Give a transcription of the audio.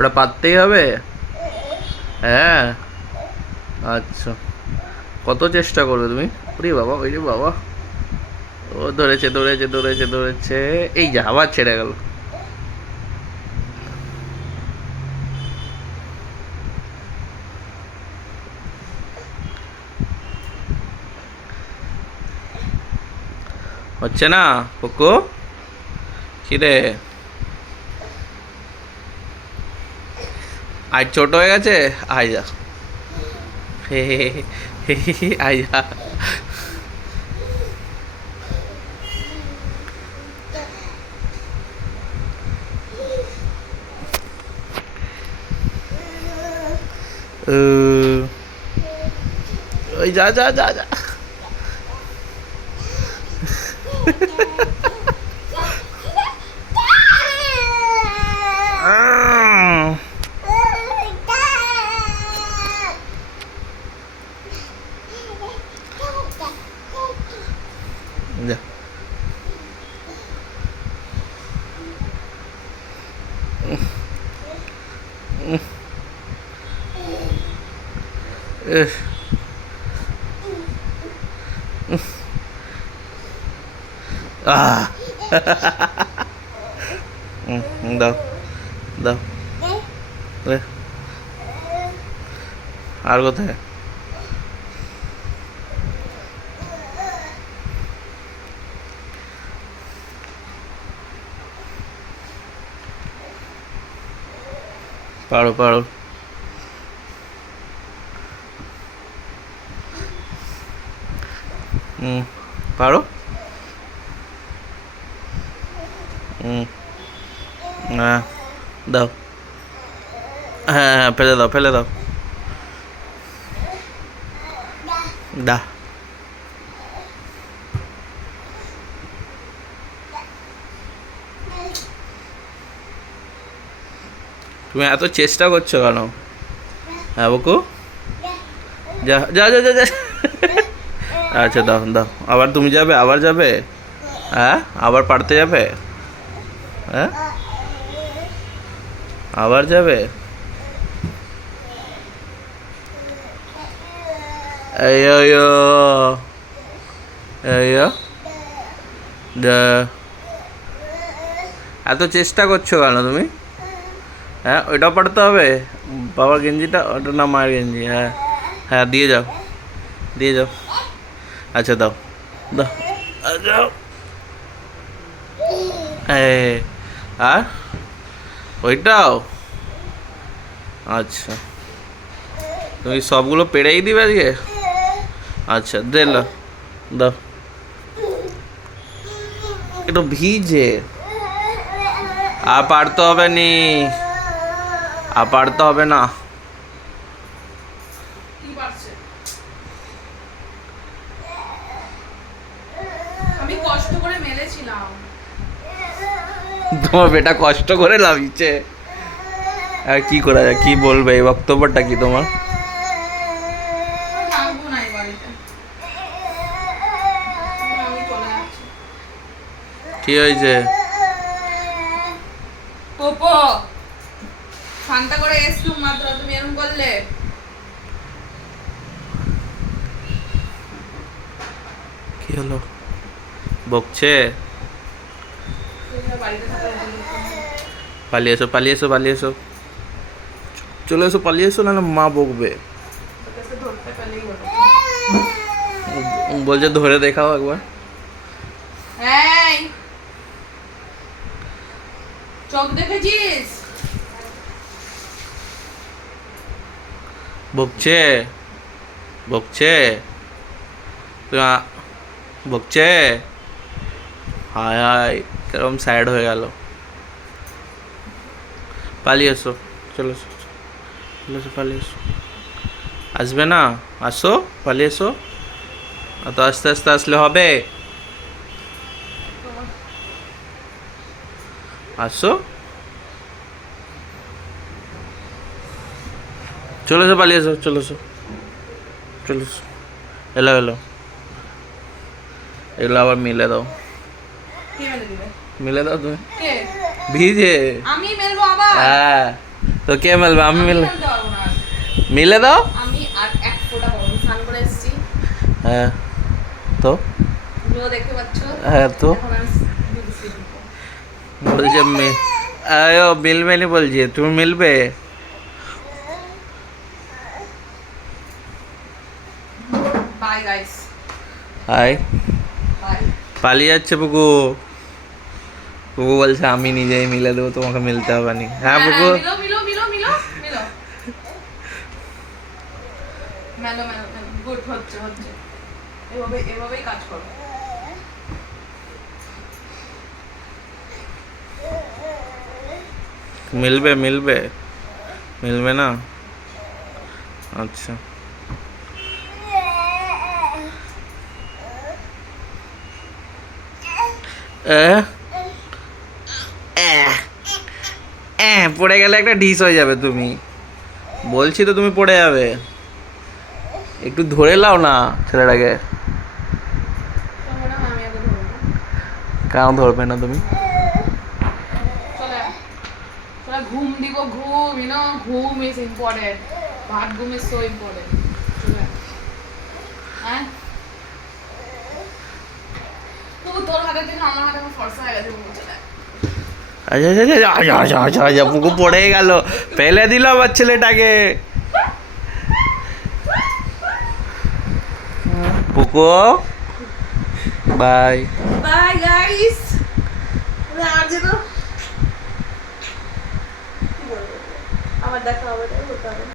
ওটা পাততেই হবে? হ্যাঁ। আচ্ছা, কত চেষ্টা করবে তুমি? ওরে বাবা, ওই রে বাবা, ও ধরেছে ধরেছে ধরেছে ধরেছে, এই যা আবার ছেড়ে গেল। হচ্ছে না কোকো? কিরে, আর ছোট হয়ে গেছে? আয় যা, হে হে হে হে হে, আয় যা। ওই যা যা যা যা। যা। আহ দাও দাও। লে, আর কোথায়? পারো পারো। পারো। হ্যাঁ, দাও। হ্যাঁ হ্যাঁ, ফেলে দাও ফেলে দাও। দা। তুমি এত চেষ্টা করছো কেন? হ্যাঁ বকু, যা যা যা যা যা। আচ্ছা দাও দাও, আবার তুমি যাবে, আবার যাবে? হ্যাঁ, আবার পারতে যাবে? হ্যাঁ, আবার যাবে? এই এই এত চেষ্টা করছো কেন তুমি? হ্যাঁ, ওইটাও পারতে হবে? বাবার গেঞ্জিটা, ওটা না মায়ের গেঞ্জি? হ্যাঁ হ্যাঁ, দিয়ে যাও দিয়ে যাও। আচ্ছা দাও দাও, যাও। এই, আর ওইটাও? আচ্ছা, তুমি সবগুলো পেরেই দিবে আজকে? আচ্ছা দিল, দাও। একটু ভিজে, আর পারতে হবে নি, আর পারতে হবে না। আমি কষ্ট করে মেলেছিলাম। তোমার বেটা কষ্ট করে লাভিয়েছে। আর কি করা যায়, কি বলবে, এই বক্তব্যটা কি তোমার? থাকবো না এই বাড়িতে, আমি চলে যাচ্ছি। কি হয়েছে? পোপো, শান্তা করে এসলুম মাত্র, তুমি এরকম করলে? কি হলো? বকছে? বাড়িতে থাকার জন্য। পালিয়ে এসো পালিয়ে এসো পালিয়ে এসো, চলে এসো পালিয়ে এসো, না মা বকবে। তোকে ধরতে পেলেই হলো। বলছে ধরে দেখাও একবার। এই, চোখ দেখেছিস? বকছে বকছে তুমি বকছে। হায় হায়, কিরকম স্যাড হয়ে গেল। পালিয়ে এসো, চলে এসো চলে এসো, পালিয়ে এসো। আসবে না? আসো, পালিয়ে এসো। অত আস্তে আস্তে আসলে হবে? আসো, চলে এসো পালিয়ে এসো, চলে এসো চলে এসো। এলো এলো, এগুলো আবার মিলে দাও, কে মেলে দিবে? মিলে দাও তুমি। কে? ভিজে। আমি মেলবো আবার? হ্যাঁ, তো তো কে মিলবে? আমি মিল খেলতে পারবো না আর। মিলে দাও। আমি আর এক ফোঁটা পাবো না। স্নান করে এসেছি, হ্যাঁ তো তুমিও দেখতে পাচ্ছ। হ্যাঁ তো এখন আমি দিচ্ছি দিব। বলছে আয়ো মিলবে নি বলছি, তুমি মিলবে? Bye guys, hi. বাই। পালিয়ে যাচ্ছে পুকু। পুকু বলছে আমি নিজেই মিলে দেবো, তোমাকে মিলতে হবে না। হ্যাঁ পুকু। মিলো মিলো মিলো মিলো মিলো মেলো মেলো মেলো। গুড, হচ্ছে হচ্ছে। এভাবেই কাজ করো। মিলবে মিলবে মিলবে না? আচ্ছা পড়ে গেলে একটা ডিস হয়ে যাবে তুমি। বলছি তো তুমি পড়ে যাবে। একটু ধরে লাও না ছেলেটাকে। তোমরা আমি আগে ধরবো। কেন ধরবে না তুমি? চলে চলে ঘুম দিব, ঘুম, ঘুম ইজ ইম্পর্টেন্ট। ভাত ঘুম ইজ সো ইম্পর্টেন্ট। চলে হ্যাঁ, তোর হাতে থেকে আমার হাতে আমার ফর্সা হয়ে গেছে। চলে আচ্ছা আচ্ছা আচ্ছা আচ্ছা আচ্ছা আচ্ছা পুকু পড়ে গেল, ফেলে দিল আমার ছেলেটাকে। পুকু বাই। Bye guys. আর যেন কি বলবো, আবার দেখা হবে।